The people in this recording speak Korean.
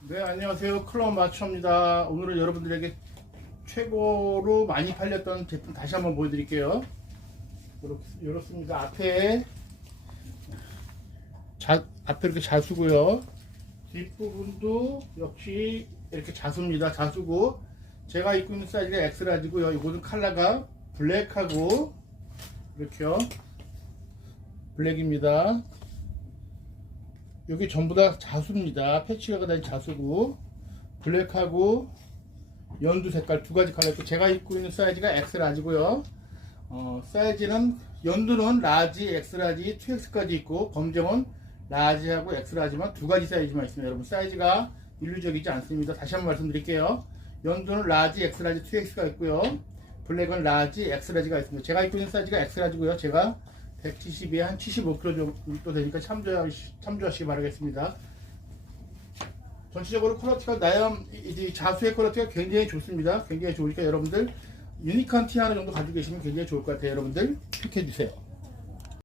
네, 안녕하세요. 클럽 마초입니다. 오늘은 여러분들에게 최고로 많이 팔렸던 제품 다시 한번 보여드릴게요. 이렇- 이렇 습니다. 앞에 자, 앞에 이렇게 자수고요. 뒷부분도 역시 이렇게 자수입니다. 자수고 제가 입고 있는 사이즈가 엑스라지고요. 이거는 컬러가 블랙하고 이렇게요. 블랙입니다. 여기 전부 다 자수입니다. 패치가 다 자수고 블랙하고 연두 색깔 두 가지 컬러 있고 제가 입고 있는 사이즈가 엑스라지고요. 어, 사이즈는 연두는 라지, 엑스라지, 2X까지 있고 검정은 라지하고 엑스라지만 두 가지 사이즈만 있습니다. 여러분 사이즈가 인류적이지 않습니다. 다시 한번 말씀드릴게요. 연두는 라지, 엑스라지, 2X가 있고요. 블랙은 라지, 엑스라지가 있습니다. 제가 입고 있는 사이즈가 엑스라지고요. 제가 170에 한 75kg 정도 되니까 참조하, 참조하시기 바라겠습니다. 전체적으로 퀄리티가 나염, 이 자수의 퀄리티가 굉장히 좋습니다. 굉장히 좋으니까 여러분들 유니크한 티 하나 정도 가지고 계시면 굉장히 좋을 것 같아요. 여러분들 픽해 주세요.